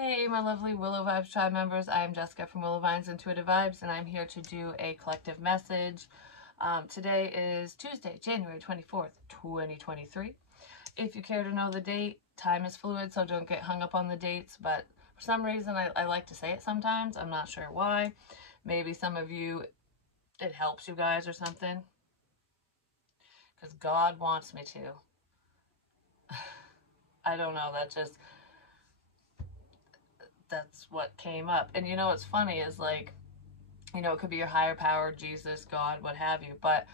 Hey, my lovely Willow Vibes tribe members. I am Jessica from Willow Vines Intuitive Vibes, and I'm here to do a collective message. Today is Tuesday, January 24th, 2023. If you care to know the date, time is fluid, so don't get hung up on the dates, but for some reason I like to say it sometimes. I'm not sure why. Maybe some of you, it helps you guys or something, because God wants me to. I don't know, that's what came up. And you know what's funny is, like, you know, it could be your higher power, Jesus, God, what have you, but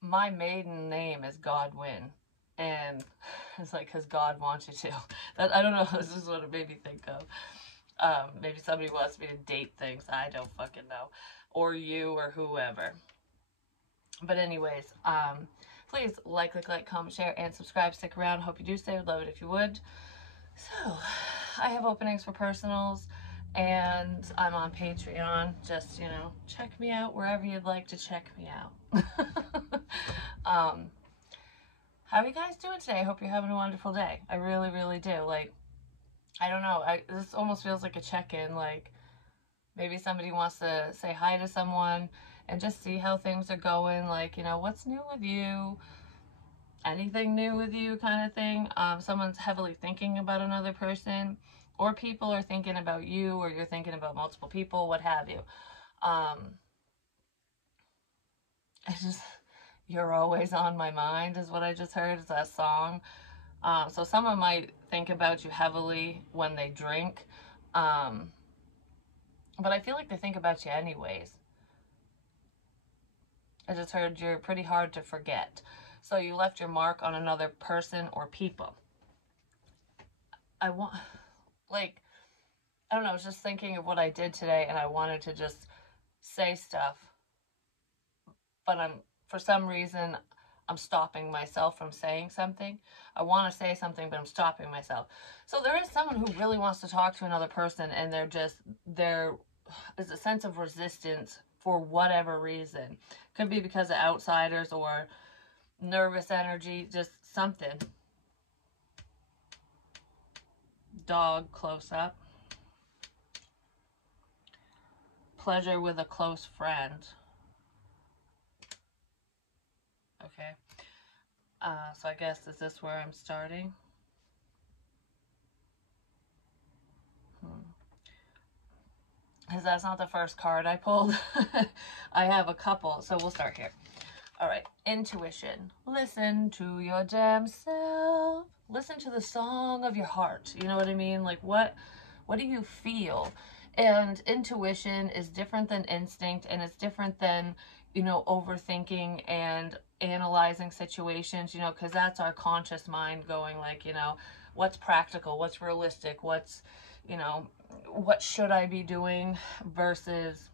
my maiden name is Godwin, and it's like, because God wants you to. That, I don't know, this is what it made me think of. Maybe somebody wants me to date things, I don't fucking know, or you, or whoever. But anyways, please like, comment, share, and subscribe. Stick around. Hope you do stay. Would love it if you would. So, I have openings for personals, and I'm on Patreon. Just, you know, check me out wherever you'd like to check me out. How are you guys doing today? I hope you're having a wonderful day. I really, really do. Like, I don't know. This almost feels like a check-in. Like, maybe somebody wants to say hi to someone and just see how things are going. Like, you know, what's new with you? Anything new with you, kind of thing. Someone's heavily thinking about another person, or people are thinking about you, or you're thinking about multiple people, what have you. It's just, you're always on my mind is what I just heard. Is that song. So someone might think about you heavily when they drink, but I feel like they think about you anyways. I just heard you're pretty hard to forget. So you left your mark on another person or people. I don't know, I was just thinking of what I did today, and I wanted to just say stuff, but for some reason, I'm stopping myself from saying something. I want to say something, but I'm stopping myself. So there is someone who really wants to talk to another person, and there is a sense of resistance for whatever reason. Could be because of outsiders or nervous energy, just something. Dog close up. Pleasure with a close friend. Okay. So I guess, is this where I'm starting? Because that's not the first card I pulled. I have a couple, so we'll start here. All right, intuition. Listen to your damn self. Listen to the song of your heart. You know what I mean? Like, what do you feel? And intuition is different than instinct, and it's different than, you know, overthinking and analyzing situations, you know, because that's our conscious mind going, like, you know, what's practical, what's realistic, what's, you know, what should I be doing versus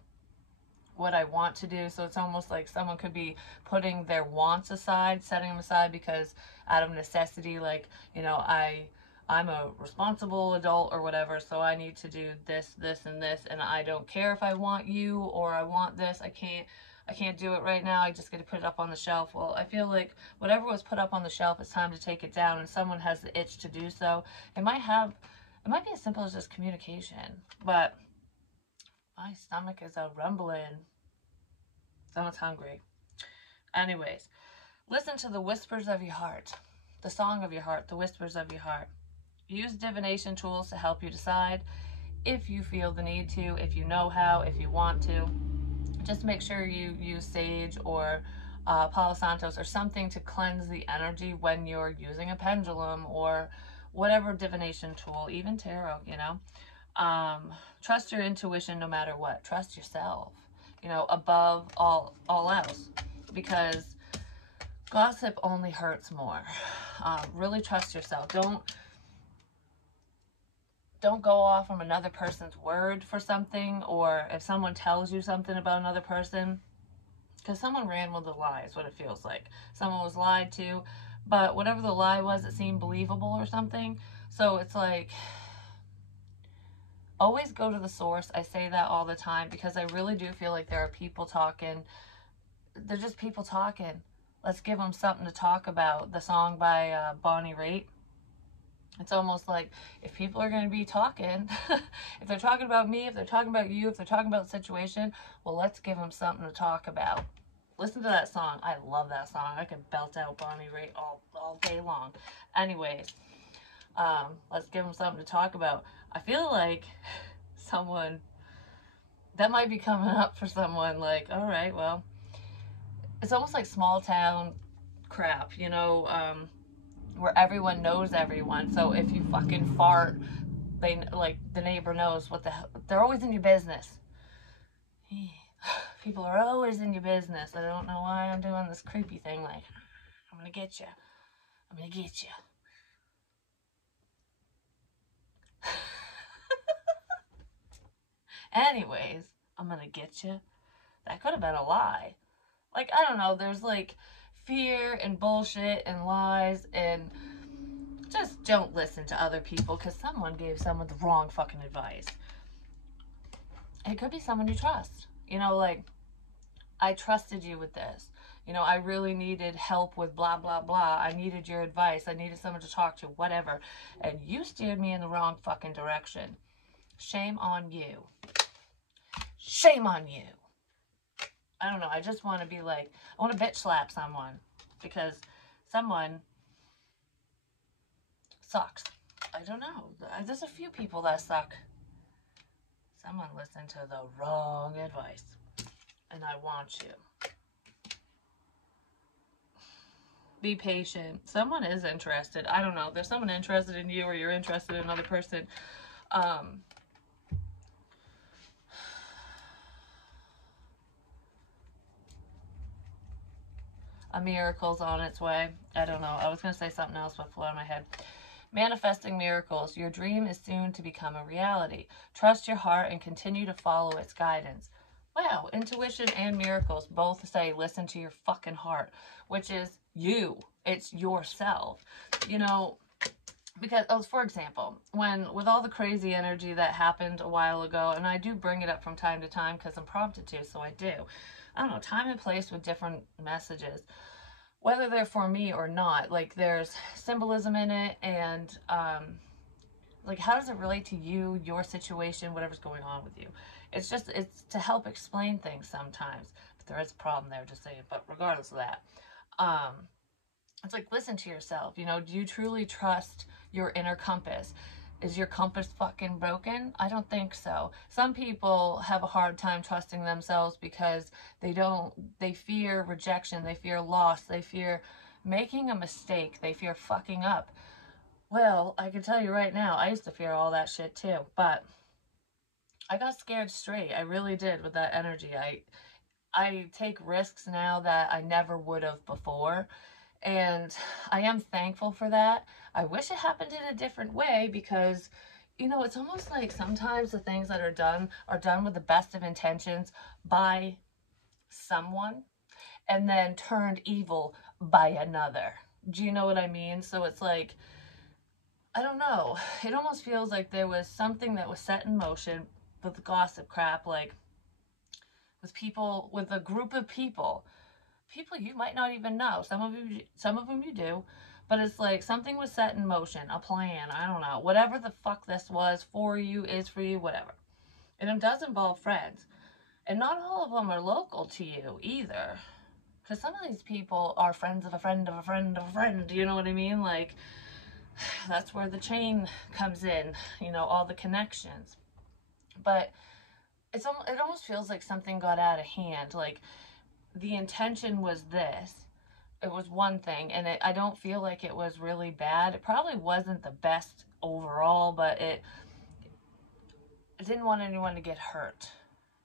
what I want to do. So it's almost like someone could be putting their wants aside, setting them aside because out of necessity, like, you know, I'm a responsible adult or whatever, so I need to do this, this, and this, and I don't care if I want you or I want this. I can't do it right now. I just get to put it up on the shelf. Well, I feel like whatever was put up on the shelf, it's time to take it down, and someone has the itch to do so. It might be as simple as just communication, but my stomach is a rumbling. Someone's hungry. Anyways, listen to the whispers of your heart, the song of your heart, the whispers of your heart. Use divination tools to help you decide if you feel the need to, if you know how, if you want to. Just make sure you use sage or Palo Santos or something to cleanse the energy when you're using a pendulum or whatever divination tool, even tarot, you know. Trust your intuition no matter what. Trust yourself, you know, above all else, because gossip only hurts more. Really trust yourself. Don't go off from another person's word for something, or if someone tells you something about another person, because someone ran with a lie is what it feels like. Someone was lied to, but whatever the lie was, it seemed believable or something. So it's like, always go to the source. I say that all the time because I really do feel like there are people talking. They're just people talking. Let's give them something to talk about. The song by Bonnie Raitt. It's almost like if people are going to be talking, if they're talking about me, if they're talking about you, if they're talking about the situation, well, let's give them something to talk about. Listen to that song. I love that song. I could belt out Bonnie Raitt all day long. Anyways, let's give them something to talk about. I feel like someone, that might be coming up for someone, like, all right, well, it's almost like small town crap, you know, where everyone knows everyone. So if you fucking fart, they, like, the neighbor knows what the hell, they're always in your business. People are always in your business. I don't know why I'm doing this creepy thing, like, I'm gonna get you. I'm gonna get you. Anyways, I'm gonna get you. That could have been a lie. Like, I don't know, there's like fear and bullshit and lies, and just don't listen to other people because someone gave someone the wrong fucking advice. It could be someone you trust. You know, like, I trusted you with this. You know, I really needed help with blah, blah, blah. I needed your advice. I needed someone to talk to, whatever. And you steered me in the wrong fucking direction. Shame on you. Shame on you. I don't know. I just want to be like, I want to bitch slap someone because someone sucks. I don't know. There's a few people that suck. Someone listened to the wrong advice. And I want you. Be patient. Someone is interested. I don't know. There's someone interested in you, or you're interested in another person. A miracle's on its way. I don't know. I was going to say something else, but flew out of my head. Manifesting miracles. Your dream is soon to become a reality. Trust your heart and continue to follow its guidance. Wow, intuition and miracles both say listen to your fucking heart, which is you. It's yourself. You know, because, oh, for example, with all the crazy energy that happened a while ago, and I do bring it up from time to time because I'm prompted to, so I do. I don't know, time and place with different messages, whether they're for me or not. Like, there's symbolism in it, and like, how does it relate to you, your situation, whatever's going on with you? It's to help explain things sometimes. But there is a problem there, just saying. But regardless of that, it's like, listen to yourself. You know, do you truly trust your inner compass? Is your compass fucking broken? I don't think so. Some people have a hard time trusting themselves because they fear rejection, they fear loss, they fear making a mistake, they fear fucking up. Well, I can tell you right now, I used to fear all that shit too, but I got scared straight. I really did with that energy. I take risks now that I never would have before. And I am thankful for that. I wish it happened in a different way because, you know, it's almost like sometimes the things that are done with the best of intentions by someone and then turned evil by another. Do you know what I mean? So it's like, I don't know. It almost feels like there was something that was set in motion with the gossip crap, like with a group of people you might not even know. Some of them you do, but it's like something was set in motion, a plan. I don't know, whatever the fuck this was for you, is for you, whatever. And it does involve friends, and not all of them are local to you either, because some of these people are friends of a friend of a friend of a friend. You know what I mean? Like, that's where the chain comes in. You know, all the connections. But it almost feels like something got out of hand. Like, the intention was this. It was one thing, and I don't feel like it was really bad. It probably wasn't the best overall, but it didn't want anyone to get hurt,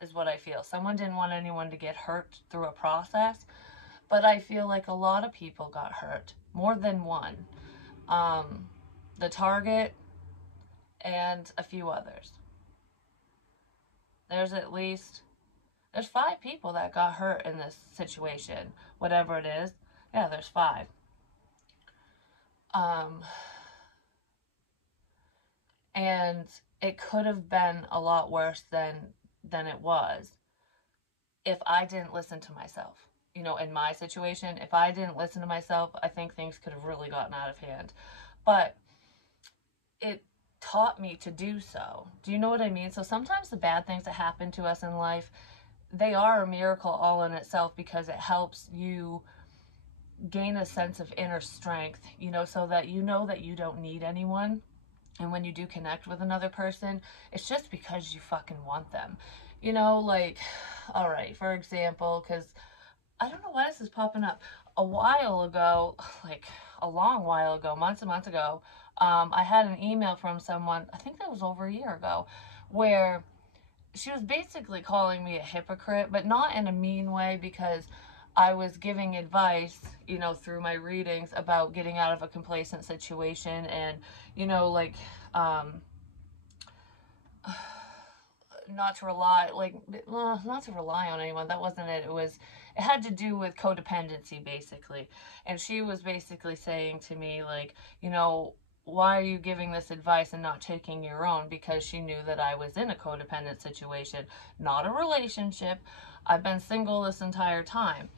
is what I feel. Someone didn't want anyone to get hurt through a process, but I feel like a lot of people got hurt, more than one. The target and a few others. There's 5 people that got hurt in this situation, whatever it is. Yeah, there's 5. And it could have been a lot worse than it was if I didn't listen to myself. You know, in my situation, if I didn't listen to myself, I think things could have really gotten out of hand. But it taught me to do so. Do you know what I mean? So sometimes the bad things that happen to us in life, they are a miracle all in itself, because it helps you gain a sense of inner strength, so that you know that you don't need anyone. And when you do connect with another person, it's just because you fucking want them. Like, all right, for example, because I don't know why this is popping up. A while ago, like a long while ago, months and months ago, I had an email from someone, I think that was over a year ago, where she was basically calling me a hypocrite, but not in a mean way, because I was giving advice, through my readings about getting out of a complacent situation, and, like, not to rely, like, not to rely on anyone. That wasn't it. It had to do with codependency, basically. And she was basically saying to me, like, why are you giving this advice and not taking your own? Because she knew that I was in a codependent situation, not a relationship. I've been single this entire time.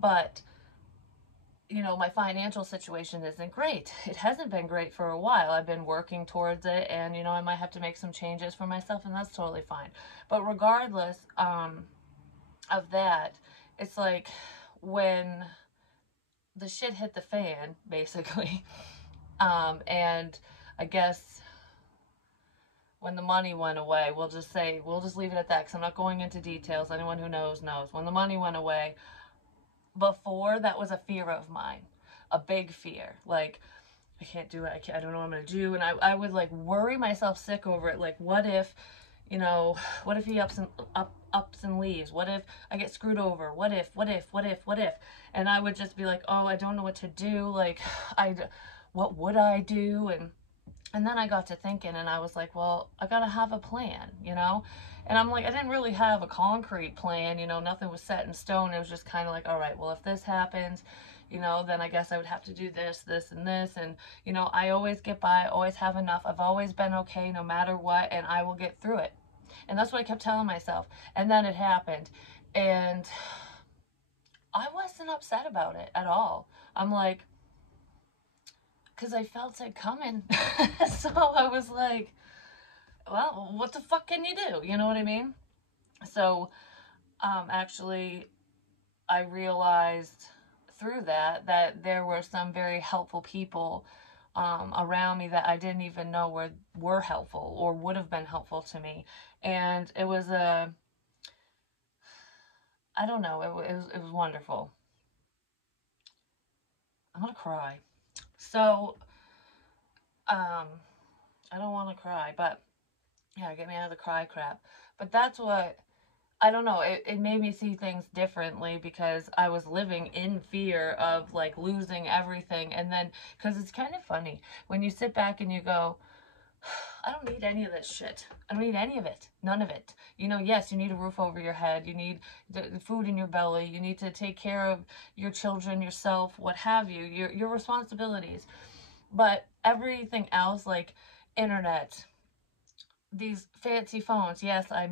But my financial situation isn't great. It hasn't been great for a while. I've been working towards it, and, I might have to make some changes for myself, and that's totally fine. But regardless of that, it's like when the shit hit the fan, basically, and I guess when the money went away, we'll just leave it at that, because I'm not going into details. Anyone who knows. When the money went away, before, that was a fear of mine, a big fear. Like, I can't do it. I don't know what I'm going to do. And I would, like, worry myself sick over it. Like, what if he ups and leaves? What if I get screwed over? What if? And I would just be like, oh, I don't know what to do. Like, what would I do? And then I got to thinking, and I was like, well, I got to have a plan, And I'm like, I didn't really have a concrete plan, nothing was set in stone. It was just kind of like, all right, well, if this happens, then I guess I would have to do this, this, and this. And, I always get by, I always have enough. I've always been okay no matter what, and I will get through it. And that's what I kept telling myself. And then it happened. And I wasn't upset about it at all. I'm like, because I felt it coming. So I was like, well, what the fuck can you do? You know what I mean? So, actually, I realized through that there were some very helpful people around me that I didn't even know were helpful or would have been helpful to me. And it was I don't know, it was wonderful. I'm gonna cry. So, I don't want to cry, but yeah, get me out of the cry crap. But that's what, I don't know, it made me see things differently, because I was living in fear of, like, losing everything. And then, because it's kind of funny when you sit back and you go, I don't need any of this shit. I don't need any of it. None of it. Yes, you need a roof over your head. You need the food in your belly. You need to take care of your children, yourself, what have you, your responsibilities. But everything else, like internet, these fancy phones, yes, I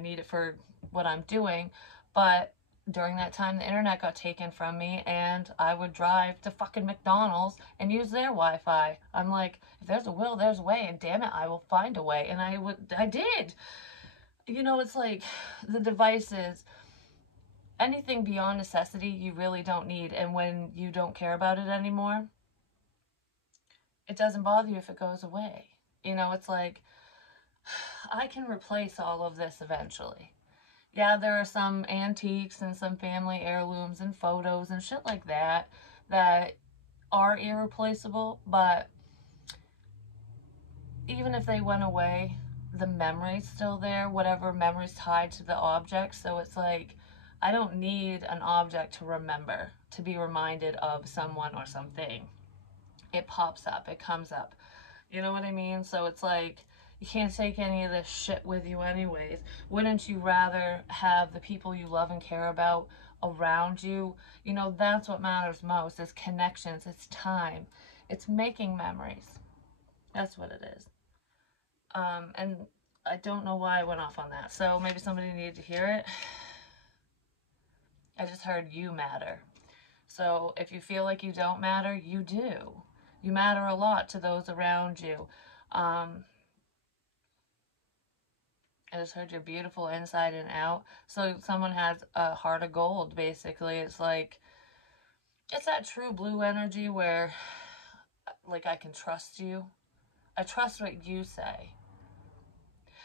need it for what I'm doing, but during that time, the internet got taken from me, and I would drive to fucking McDonald's and use their Wi-Fi. I'm like, if there's a will, there's a way, and damn it, I will find a way. And I did. It's like the devices, anything beyond necessity, you really don't need. And when you don't care about it anymore, it doesn't bother you if it goes away. It's like, I can replace all of this eventually. Yeah, there are some antiques and some family heirlooms and photos and shit like that are irreplaceable, but even if they went away, the memory's still there, whatever memory's tied to the object. So it's like, I don't need an object to remember, to be reminded of someone or something. It pops up, it comes up. You know what I mean? So it's like, you can't take any of this shit with you anyways. Wouldn't you rather have the people you love and care about around you? That's what matters most, is connections, it's time, it's making memories. That's what it is. And I don't know why I went off on that. So maybe somebody needed to hear it. I just heard you matter. So if you feel like you don't matter, you do. You matter a lot to those around you. I just heard you're beautiful inside and out. So someone has a heart of gold, basically. It's like, it's that true blue energy where, like, I can trust you. I trust what you say.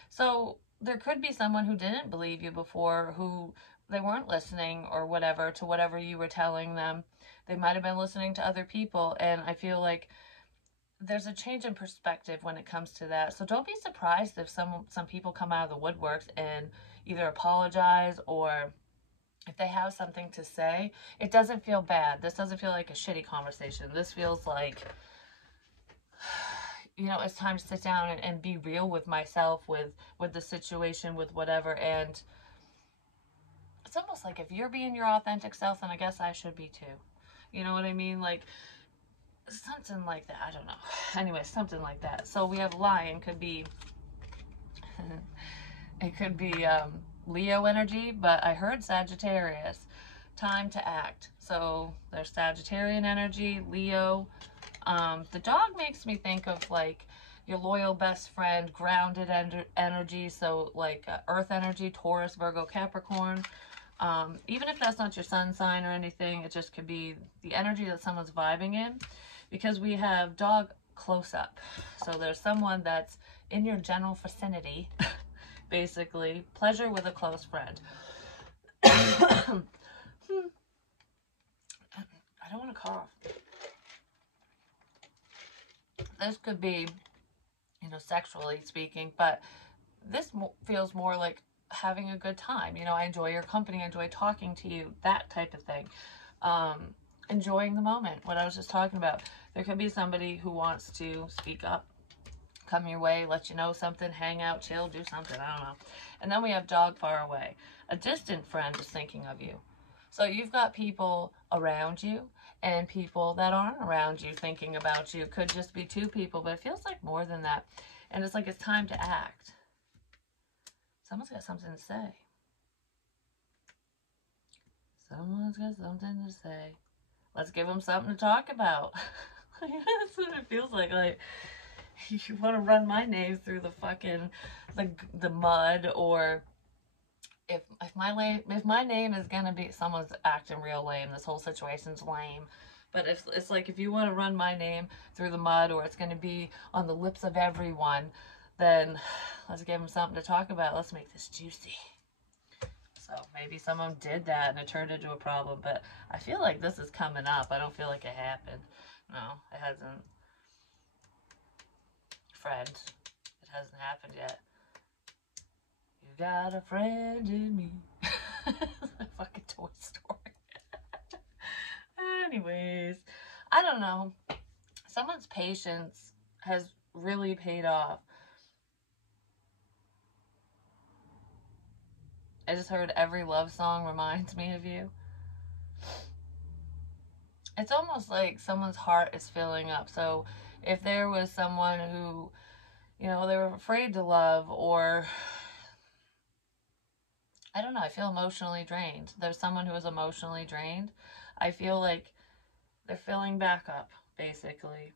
So there could be someone who didn't believe you before, who they weren't listening or whatever to whatever you were telling them. They might have been listening to other people, and I feel like there's a change in perspective when it comes to that. So don't be surprised if some people come out of the woodworks and either apologize, or if they have something to say. It doesn't feel bad. This doesn't feel like a shitty conversation. This feels like, you know, it's time to sit down and be real with myself, with the situation, with whatever. And it's almost like if you're being your authentic self, then I guess I should be too. You know what I mean? Like, something like that. I don't know. Anyway, something like that. So we have lion. Could be it could be Leo energy, but I heard Sagittarius. Time to act. So there's Sagittarian energy, Leo. The dog makes me think of like your loyal best friend, grounded energy. So like earth energy, Taurus, Virgo, Capricorn. Even if that's not your sun sign or anything, it just could be the energy that someone's vibing in, because we have dog close up. So there's someone that's in your general vicinity, basically. Pleasure with a close friend. I don't want to cough. This could be, you know, sexually speaking, but this feels more like having a good time. You know, I enjoy your company, I enjoy talking to you, that type of thing. Enjoying the moment, what I was just talking about. There could be somebody who wants to speak up, come your way, let you know something, hang out, chill, do something, I don't know. And then we have dog far away. A distant friend is thinking of you. So you've got people around you and people that aren't around you thinking about you. Could just be two people, but it feels like more than that. And it's like it's time to act. Someone's got something to say. Someone's got something to say. Let's give them something to talk about. That's what it feels like. Like, you want to run my name through the fucking the mud, or if my name is gonna be, someone's acting real lame. This whole situation's lame. But if it's like, if you want to run my name through the mud, or it's gonna be on the lips of everyone, then let's give them something to talk about. Let's make this juicy. So maybe someone did that and it turned into a problem, but I feel like this is coming up. I don't feel like it happened. No, it hasn't. Friend, it hasn't happened yet. You got a friend in me. Fucking Toy Story. Anyways, I don't know. Someone's patience has really paid off. I just heard every love song reminds me of you. It's almost like someone's heart is filling up. So if there was someone who, you know, they were afraid to love, or I don't know, I feel emotionally drained. There's someone who is emotionally drained. I feel like they're filling back up, basically.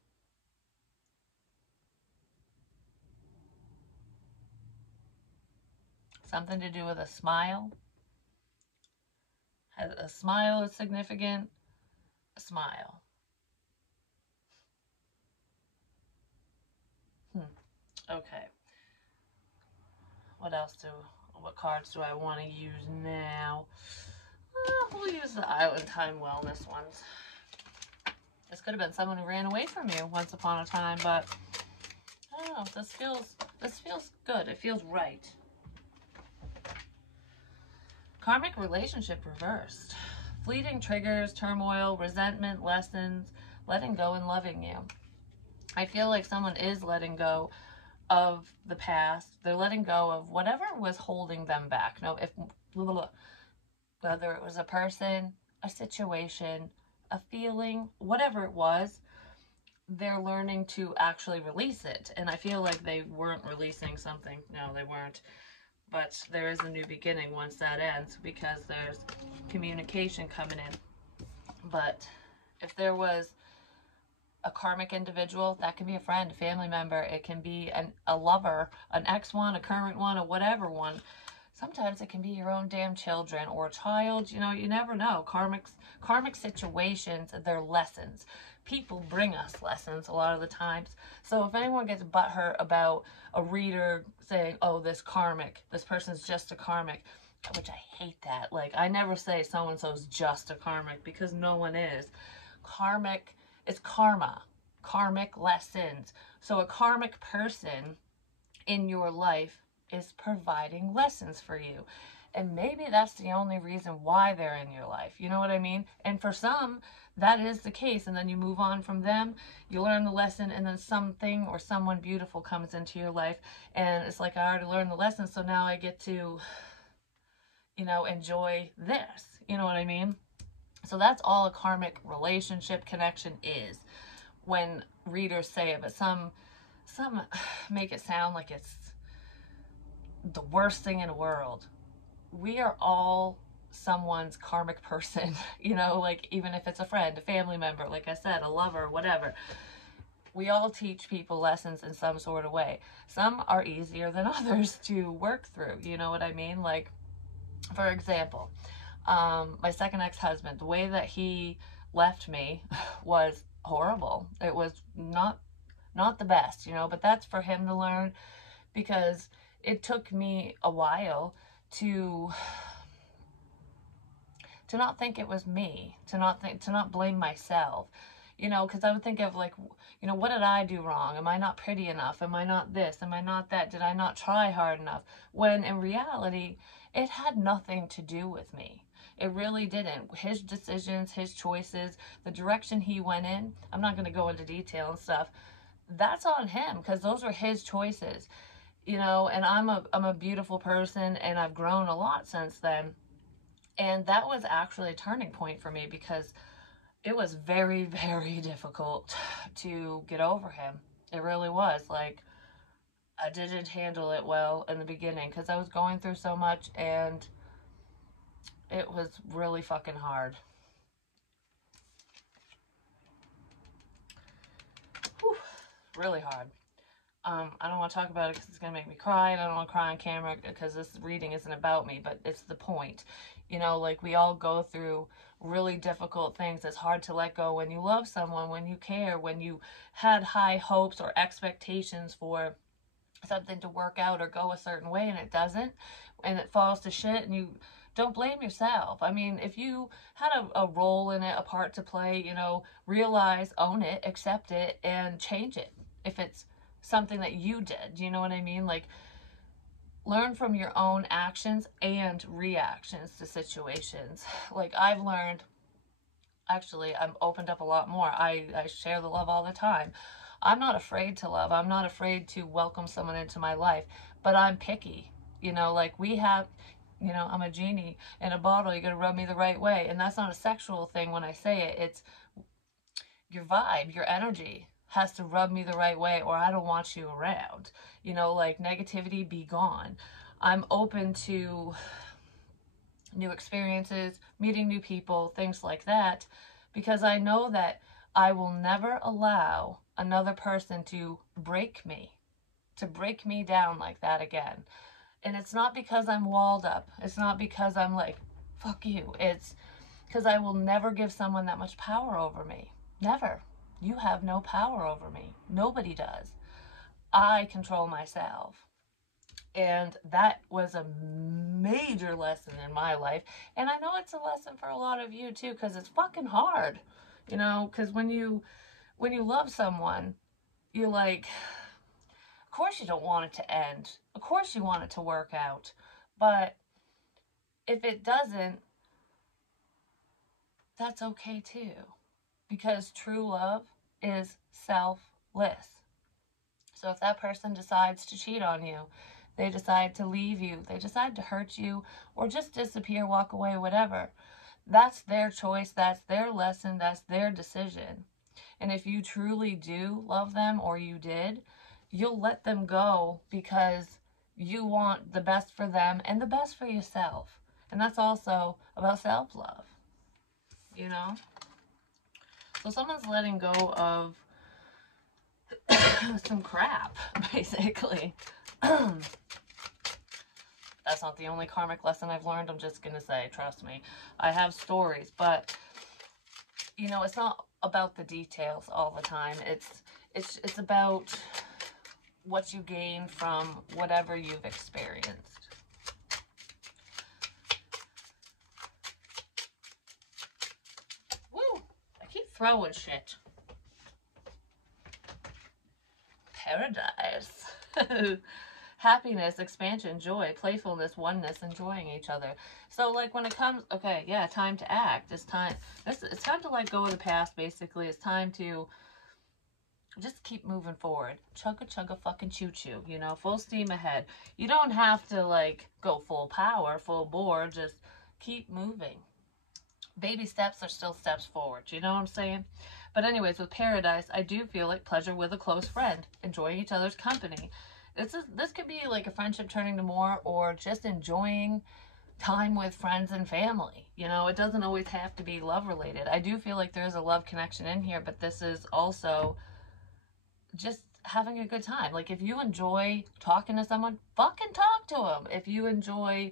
Something to do with a smile. A smile is significant. A smile. Okay. What cards do I want to use now? We'll use the Island Time Wellness ones. This could have been someone who ran away from you once upon a time, but I don't know. This feels good. It feels right. Karmic relationship reversed. Fleeting triggers, turmoil, resentment, lessons, letting go and loving you. I feel like someone is letting go of the past. They're letting go of whatever was holding them back. No, if whether it was a person, a situation, a feeling, whatever it was, they're learning to actually release it. And I feel like they weren't releasing something. No, they weren't. But there is a new beginning once that ends, because there's communication coming in. But if there was a karmic individual. That can be a friend, a family member. It can be a lover, an ex one, a current one, a whatever one. Sometimes it can be your own damn children or a child. You know, you never know. Karmic situations, they're lessons. People bring us lessons a lot of the times. So if anyone gets butthurt about a reader saying, oh, this person's just a karmic, which I hate that. Like, I never say so-and-so's just a karmic, because no one is. Karmic is karma, karmic lessons. So a karmic person in your life is providing lessons for you. And maybe that's the only reason why they're in your life. You know what I mean? And for some, that is the case. And then you move on from them, you learn the lesson, and then something or someone beautiful comes into your life. And it's like, I already learned the lesson, so now I get to, you know, enjoy this. You know what I mean? So that's all a karmic relationship connection is, when readers say it. But some make it sound like it's the worst thing in the world. We are all someone's karmic person, you know, like, even if it's a friend, a family member, like I said, a lover, whatever. We all teach people lessons in some sort of way. Some are easier than others to work through, you know what I mean? Like, for example, my second ex-husband, the way that he left me was horrible. It was not the best, you know, but that's for him to learn, because it took me a while to not think it was me, to not blame myself, you know, because I would think of, like, you know, what did I do wrong? Am I not pretty enough? Am I not this? Am I not that? Did I not try hard enough? When in reality, it had nothing to do with me. It really didn't. His decisions, his choices, the direction he went in, I'm not going to go into detail and stuff. That's on him, because those were his choices, you know, and I'm a beautiful person, and I've grown a lot since then. And that was actually a turning point for me, because it was very, very difficult to get over him. It really was. Like, I didn't handle it well in the beginning, because I was going through so much, and it was really fucking hard. Whew, really hard. I don't want to talk about it because it's going to make me cry, and I don't want to cry on camera because this reading isn't about me, but it's the point. You know, like, we all go through really difficult things. It's hard to let go when you love someone, when you care, when you had high hopes or expectations for something to work out or go a certain way, and it doesn't, and it falls to shit, and you don't blame yourself. I mean, if you had a role in it, a part to play, you know, realize, own it, accept it, and change it if it's something that you did. You know what I mean? Like, learn from your own actions and reactions to situations. Like, I've learned, actually, I'm opened up a lot more. I share the love all the time. I'm not afraid to love. I'm not afraid to welcome someone into my life, but I'm picky. You know, like, we have, you know, I'm a genie in a bottle. You got to rub me the right way. And that's not a sexual thing when I say it. It's your vibe, your energy has to rub me the right way, or I don't want you around. You know, like, negativity, be gone. I'm open to new experiences, meeting new people, things like that, because I know that I will never allow another person to break me down like that again. And it's not because I'm walled up. It's not because I'm like, fuck you. It's because I will never give someone that much power over me. Never. You have no power over me. Nobody does. I control myself. And that was a major lesson in my life. And I know it's a lesson for a lot of you too, because it's fucking hard. You know, because when you love someone, you're like, of course you don't want it to end. Of course you want it to work out. But if it doesn't, that's okay too. Because true love is selfless. So if that person decides to cheat on you, they decide to leave you, they decide to hurt you, or just disappear, walk away, whatever, that's their choice, that's their lesson, that's their decision. And if you truly do love them, or you did, you'll let them go because you want the best for them and the best for yourself. And that's also about self-love, you know? So someone's letting go of some crap, basically. That's not the only karmic lesson I've learned. I'm just going to say, trust me, I have stories, but you know, it's not about the details all the time. It's about what you gain from whatever you've experienced. Woo! I keep throwing shit. Paradise. Happiness, expansion, joy, playfulness, oneness, enjoying each other. So like when it comes, okay, yeah, time to act. It's time to let go of the past, basically. It's time to just keep moving forward. Chugga chugga fucking choo choo, you know, full steam ahead. You don't have to like go full power, full bore, just keep moving. Baby steps are still steps forward, you know what I'm saying? But anyways, with paradise, I do feel like pleasure with a close friend, enjoying each other's company. This could be like a friendship turning to more, or just enjoying time with friends and family. You know, it doesn't always have to be love related. I do feel like there's a love connection in here, but this is also just having a good time. Like if you enjoy talking to someone, fucking talk to them. If you enjoy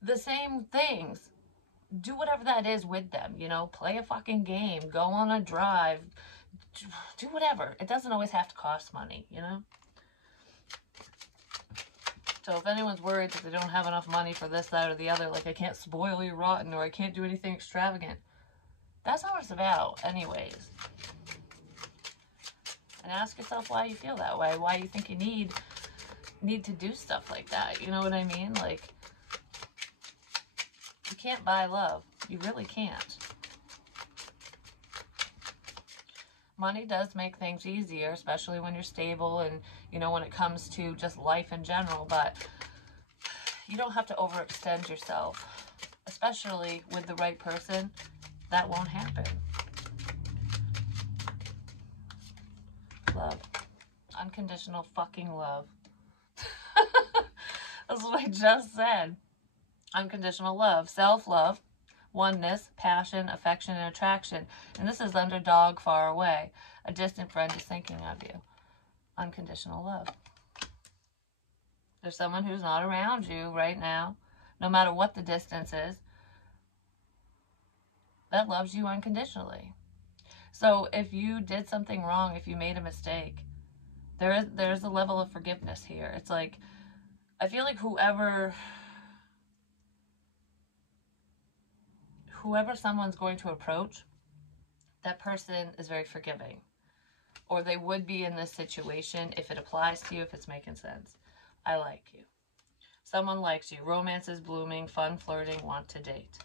the same things, do whatever that is with them, you know, play a fucking game, go on a drive, do whatever. It doesn't always have to cost money, you know? So if anyone's worried that they don't have enough money for this, that, or the other, like I can't spoil you rotten or I can't do anything extravagant, that's not what it's about anyways. And ask yourself why you feel that way, why you think you need to do stuff like that, you know what I mean? Like, you can't buy love. You really can't. Money does make things easier, especially when you're stable and, you know, when it comes to just life in general, but you don't have to overextend yourself, especially with the right person. That won't happen. Love. Unconditional fucking love. That's what I just said. Unconditional love. Self-love. Oneness, passion, affection, and attraction. And this is underdog, far away. A distant friend is thinking of you. Unconditional love. There's someone who's not around you right now, no matter what the distance is, that loves you unconditionally. So if you did something wrong, if you made a mistake, there's a level of forgiveness here. It's like, I feel like whoever someone's going to approach, that person is very forgiving. Or they would be in this situation if it applies to you, if it's making sense. I like you. Someone likes you. Romance is blooming, fun flirting, want to date.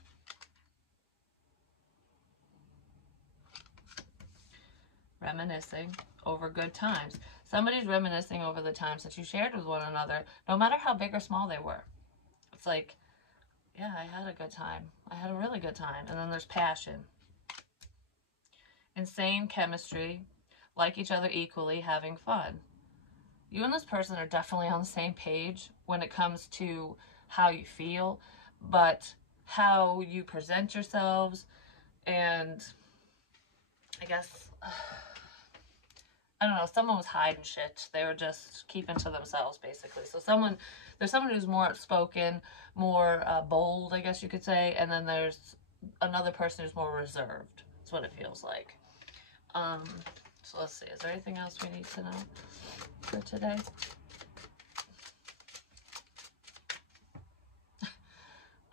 Reminiscing over good times. Somebody's reminiscing over the times that you shared with one another, no matter how big or small they were. It's like, yeah, I had a good time. I had a really good time. And then there's passion. Insane chemistry. Like each other equally, having fun. You and this person are definitely on the same page when it comes to how you feel, but how you present yourselves, and I guess, I don't know, someone was hiding shit. They were just keeping to themselves, basically. So there's someone who's more outspoken, more bold, I guess you could say, and then there's another person who's more reserved. That's what it feels like. So let's see, is there anything else we need to know for today?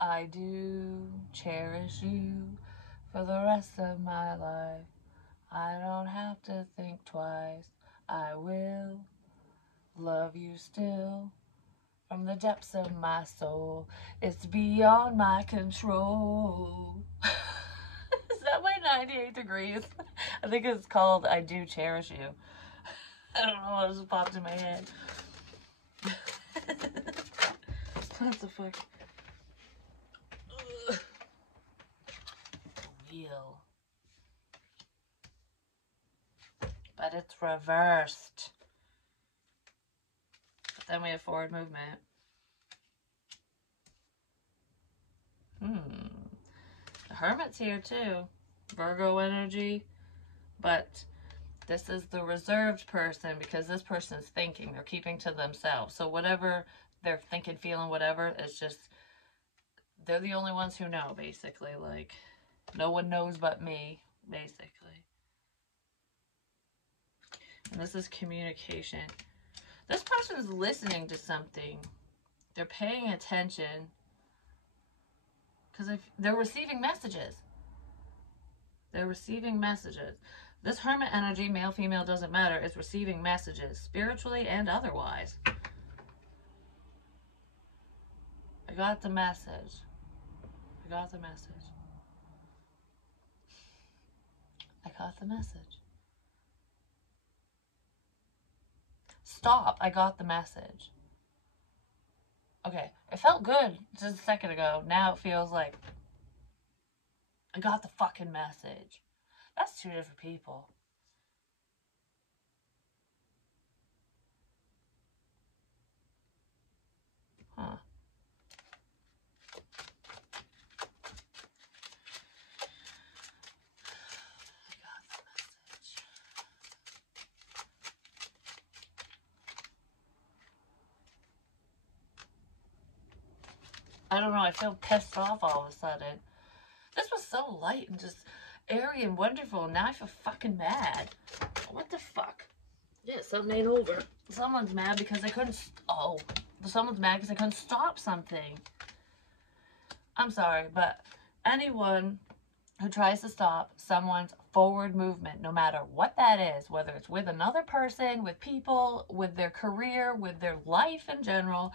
I do cherish you for the rest of my life. I don't have to think twice. I will love you still from the depths of my soul. It's beyond my control. Is that my 98 degrees? I think it's called I Do Cherish You. I don't know, it just popped in my head. What the fuck? Ugh. Wheel. But it's reversed. But then we have forward movement. The Hermit's here too. Virgo energy. But This is the reserved person because this person is thinking. They're keeping to themselves. So whatever they're thinking, feeling, whatever, it's just, they're the only ones who know, basically. Like, no one knows but me, basically. And this is communication. This person is listening to something. They're paying attention because they're receiving messages. They're receiving messages. This hermit energy, male, female, doesn't matter, is receiving messages, spiritually and otherwise. I got the message. I got the message. I got the message. Stop. I got the message. Okay, it felt good just a second ago. Now it feels like I got the fucking message. That's two different people. Huh. I don't know, I feel pissed off all of a sudden. This was so light and just airy and wonderful, and now I feel fucking mad. What the fuck? Yeah, something ain't over. Someone's mad because I couldn't... someone's mad because I couldn't stop something. I'm sorry, but anyone who tries to stop someone's forward movement, no matter what that is, whether it's with another person, with people, with their career, with their life in general,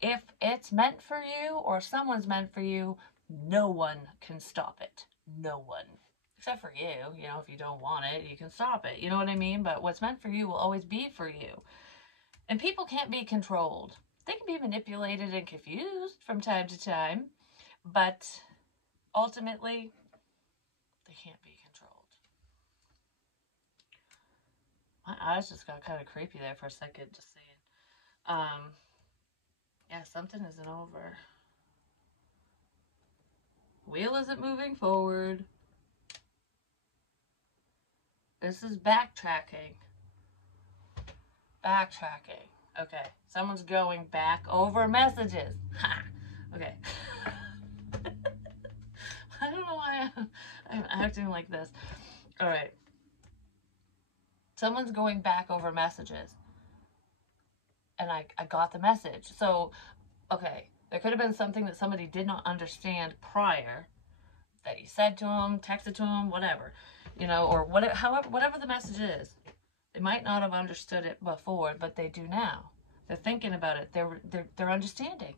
if it's meant for you or someone's meant for you, no one can stop it. No one. Except for you. You know, if you don't want it, you can stop it. You know what I mean? But what's meant for you will always be for you. And people can't be controlled. They can be manipulated and confused from time to time. But ultimately, they can't be controlled. My eyes just got kind of creepy there for a second, just saying. Yeah, something isn't over. Wheel isn't moving forward. This is backtracking. Backtracking. Okay. Someone's going back over messages. Ha! Okay. I don't know why I'm acting like this. Alright. Someone's going back over messages. And I got the message. So, okay. There could have been something that somebody did not understand prior that you said to them, texted to them, whatever, you know, or whatever the message is. They might not have understood it before, but they do now. They're thinking about it. They're understanding,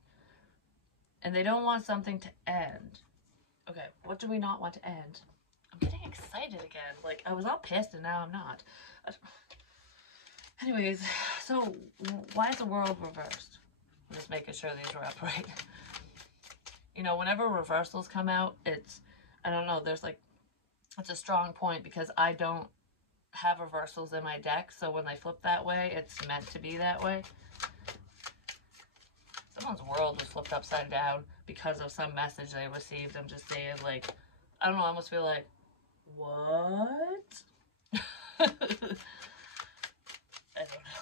and they don't want something to end. Okay, what do we not want to end? I'm getting excited again. Like, I was all pissed, and now I'm not. Anyways, so why is the world reversed? I'm just making sure these are up right. You know, whenever reversals come out, I don't know, it's a strong point because I don't have reversals in my deck, so when they flip that way, it's meant to be that way. Someone's world was flipped upside down because of some message they received. I'm just saying, like, I don't know, I almost feel like, what? I don't know.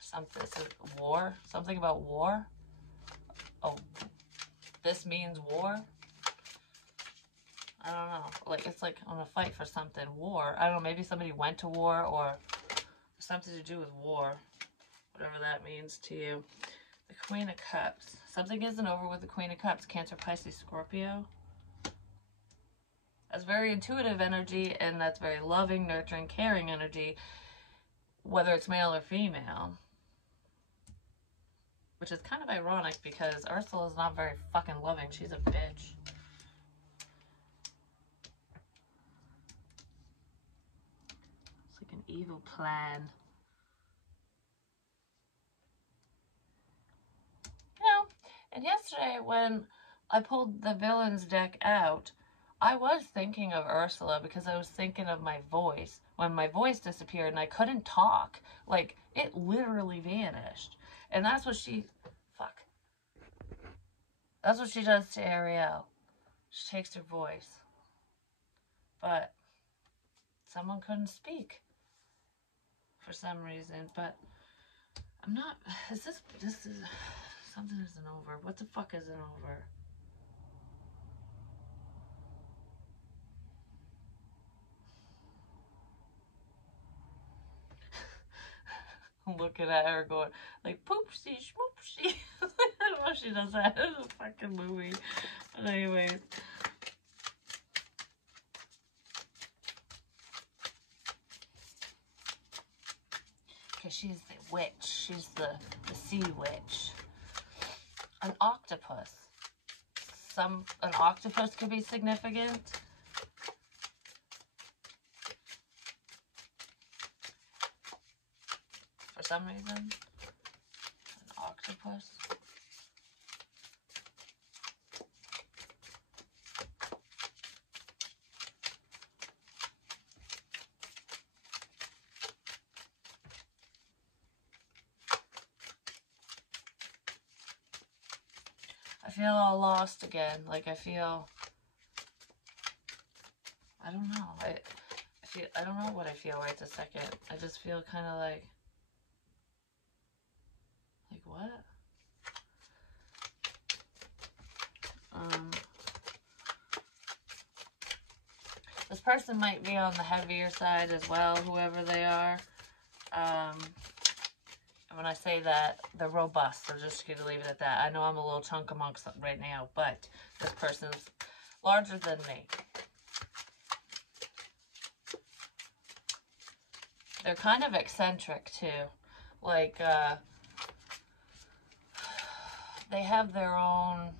Something, war? Something about war? Oh, this means war? I don't know. Like, it's like on a fight for something. War. I don't know, maybe somebody went to war or something to do with war. Whatever that means to you. The Queen of Cups. Something isn't over with the Queen of Cups. Cancer, Pisces, Scorpio. That's very intuitive energy, and that's very loving, nurturing, caring energy, whether it's male or female. Which is kind of ironic because Ursula's not very fucking loving. She's a bitch. It's like an evil plan. You know, and yesterday when I pulled the villains deck out, I was thinking of Ursula because I was thinking of my voice. When my voice disappeared and I couldn't talk. Like, it literally vanished. And that's what fuck. That's what she does to Ariel. She takes her voice. But someone couldn't speak for some reason, but I'm not, this is, something isn't over. What the fuck isn't over? Looking at her going, like, poopsie, schmoopsie. I don't know if she does that in a fucking movie. But anyways. Okay, she's the witch. She's the sea witch. An octopus. An octopus could be significant. For some reason. An octopus. I feel all lost again. Like, I feel, I don't know. I don't know what I feel right this second. I just feel kind of like what? This person might be on the heavier side as well, whoever they are. And when I say that, they're robust. So just going to leave it at that. I know I'm a little chunk amongst them right now, but this person's larger than me. They're kind of eccentric too. Like, they have their own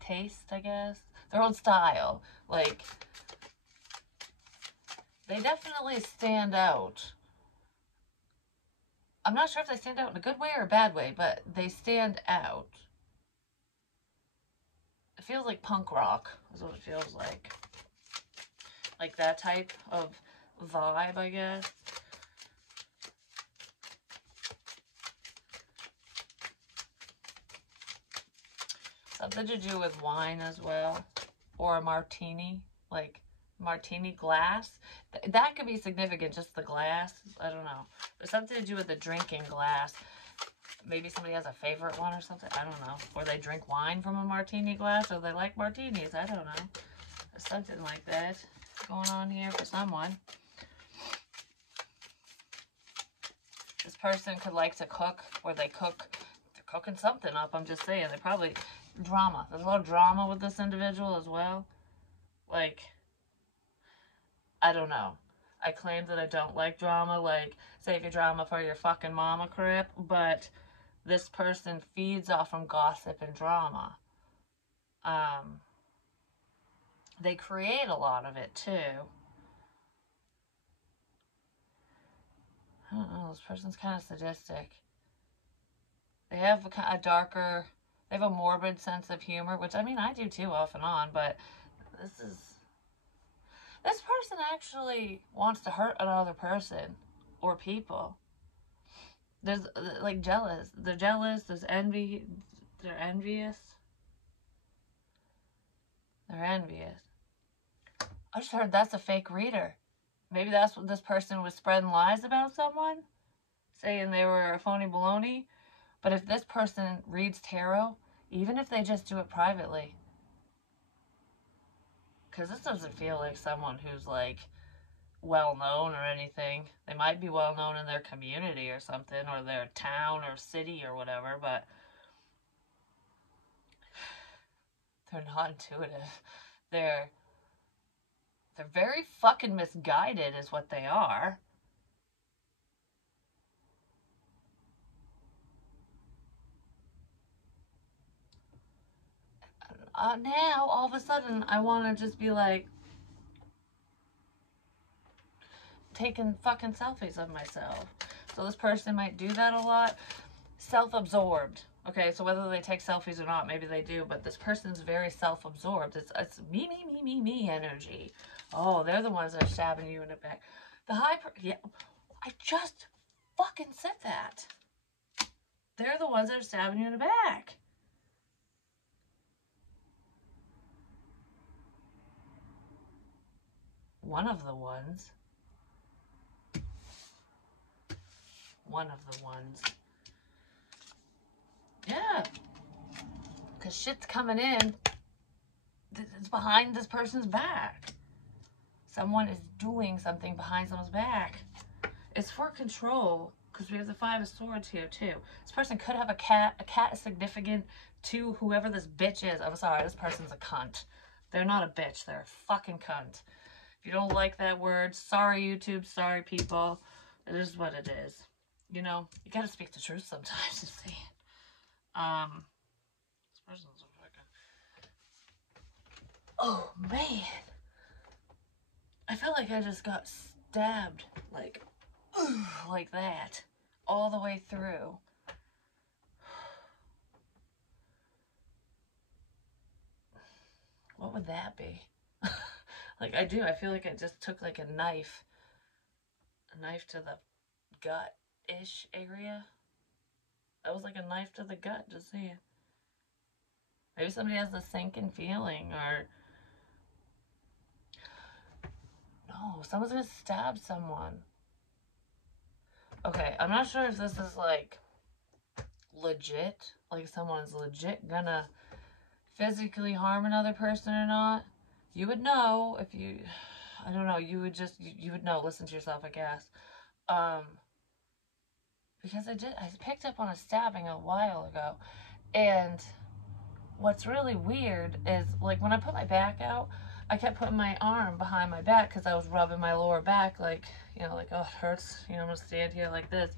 taste, I guess. Their own style. Like, they definitely stand out. I'm not sure if they stand out in a good way or a bad way, but they stand out. It feels like punk rock is what it feels like. Like that type of vibe, I guess. Something to do with wine as well. Or a martini. Like martini glass. That could be significant, just the glass. I don't know. There's something to do with the drinking glass. Maybe somebody has a favorite one or something. I don't know. Or they drink wine from a martini glass. Or they like martinis. I don't know. There's something like that going on here for someone. This person could like to cook. Or they cook. They're cooking something up. I'm just saying. They probably... Drama. There's a lot of drama with this individual as well. Like... I don't know. I claim that I don't like drama, like, save your drama for your fucking mama crap, but this person feeds off from gossip and drama. They create a lot of it, too. I don't know, this person's kind of sadistic. They have a darker, they have a morbid sense of humor, which, I mean, I do too, off and on, but this person actually wants to hurt another person or people. There's, like, jealous. They're jealous. There's envy. They're envious. They're envious. I just heard that's a fake reader. Maybe that's what this person was spreading lies about someone. Saying they were a phony baloney. But if this person reads tarot, even if they just do it privately, because this doesn't feel like someone who's, like, well-known or anything. They might be well-known in their community or something, or their town or city or whatever, but they're not intuitive. They're very fucking misguided is what they are. Now, all of a sudden, I want to just be like, taking fucking selfies of myself. So this person might do that a lot. Self-absorbed. Okay, so whether they take selfies or not, maybe they do, but this person's very self-absorbed. It's me energy. Oh, they're the ones that are stabbing you in the back. Yeah, I just fucking said that. They're the ones that are stabbing you in the back. one of the ones. One of the ones. Yeah. Because shit's coming in. It's behind this person's back. Someone is doing something behind someone's back. It's for control. Because we have the Five of Swords here too. This person could have a cat. A cat is significant to whoever this bitch is. I'm sorry, this person's a cunt. They're not a bitch. They're a fucking cunt. If you don't like that word, sorry YouTube, sorry people. It is what it is. You know, you gotta speak the truth sometimes, you see. This person's a fucking... Oh, man. I felt like I just got stabbed, like that, all the way through. What would that be? Like, I feel like I just took like a knife to the gut-ish area. That was like a knife to the gut, just saying. Maybe somebody has a sinking feeling, or... No, someone's gonna stab someone. Okay, I'm not sure if this is like legit, like someone's legit gonna physically harm another person or not. You would know if you, I don't know, you would know, listen to yourself, I guess. Because I picked up on a stabbing a while ago, and what's really weird is, like, when I put my back out, I kept putting my arm behind my back because I was rubbing my lower back, like, you know, like, oh, it hurts, you know, I'm gonna stand here like this.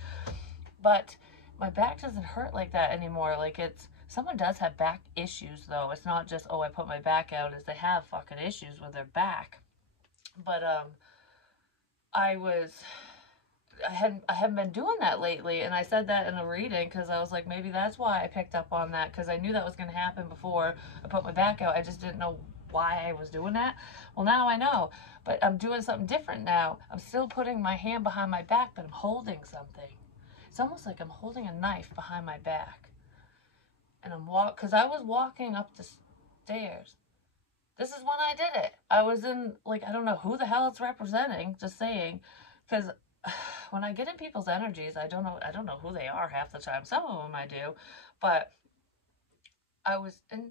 But my back doesn't hurt like that anymore. Like, someone does have back issues, though. It's not just, oh, I put my back out, is they have fucking issues with their back. But, I haven't been doing that lately, and I said that in a reading because I was like, maybe that's why I picked up on that, because I knew that was going to happen before I put my back out. I just didn't know why I was doing that. Well, now I know, but I'm doing something different now. I'm still putting my hand behind my back, but I'm holding something. It's almost like I'm holding a knife behind my back, and because I was walking up the stairs. This is when I did it. I was in, like, I don't know who the hell it's representing, just saying, because when I get in people's energies, I don't know who they are half the time. Some of them I do, but I was in...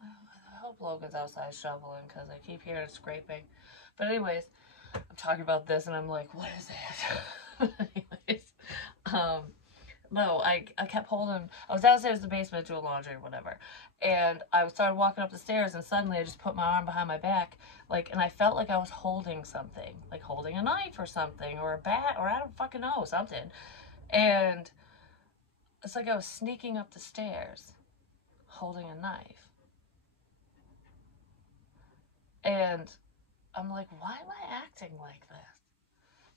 I hope Logan's outside shoveling because I keep hearing scraping. But anyways, I'm talking about this and I'm like, what is that? Anyways, no, I kept holding... I was downstairs in the basement doing laundry or whatever, and I started walking up the stairs, and suddenly I just put my arm behind my back, like, and I felt like I was holding something, like holding a knife or something, or a bat, or I don't fucking know, something. And it's like I was sneaking up the stairs, holding a knife. And I'm like, why am I acting like this?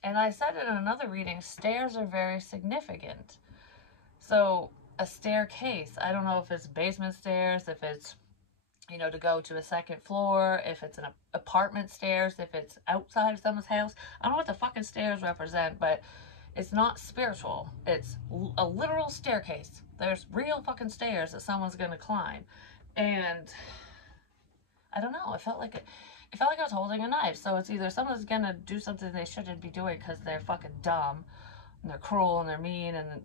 And I said it in another reading, stairs are very significant. So a staircase, I don't know if it's basement stairs, if it's, you know, to go to a second floor, if it's an apartment stairs, if it's outside of someone's house. I don't know what the fucking stairs represent, but it's not spiritual. It's a literal staircase. There's real fucking stairs that someone's gonna climb. And I don't know, it felt like I was holding a knife. So it's either someone's gonna do something they shouldn't be doing because they're fucking dumb, and they're cruel, and they're mean, and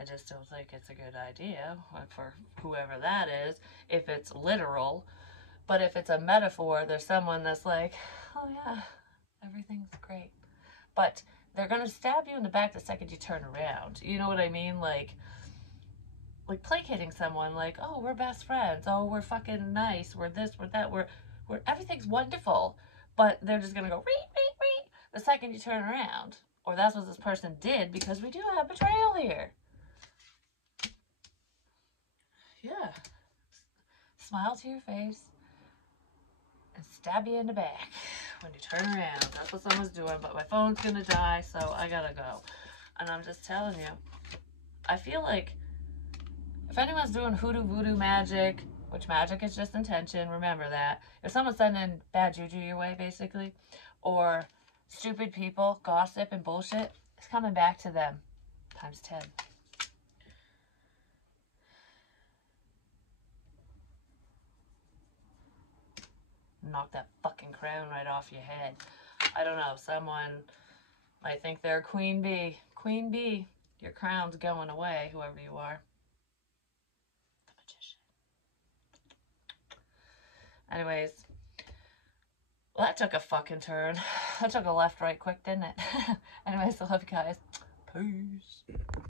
I just don't think it's a good idea for whoever that is, if it's literal. But if it's a metaphor, there's someone that's like, oh yeah, everything's great. But they're going to stab you in the back the second you turn around. You know what I mean? Like placating someone, like, oh, we're best friends. Oh, we're fucking nice. We're this, we're that. We're everything's wonderful. But they're just going to go, reet, reet, reet, the second you turn around. Or that's what this person did, because we do have betrayal here. Yeah. Smile to your face and stab you in the back when you turn around. That's what someone's doing, but my phone's gonna die, so I gotta go. And I'm just telling you, I feel like if anyone's doing hoodoo voodoo magic, which magic is just intention, remember that. If someone's sending bad juju your way, basically, or stupid people, gossip and bullshit, it's coming back to them times 10. knock that fucking crown right off your head. I don't know. Someone might think they're queen bee. Queen bee, your crown's going away, whoever you are. The magician. Anyways, well, that took a fucking turn. That took a left right quick, didn't it? Anyways, I love you guys. Peace.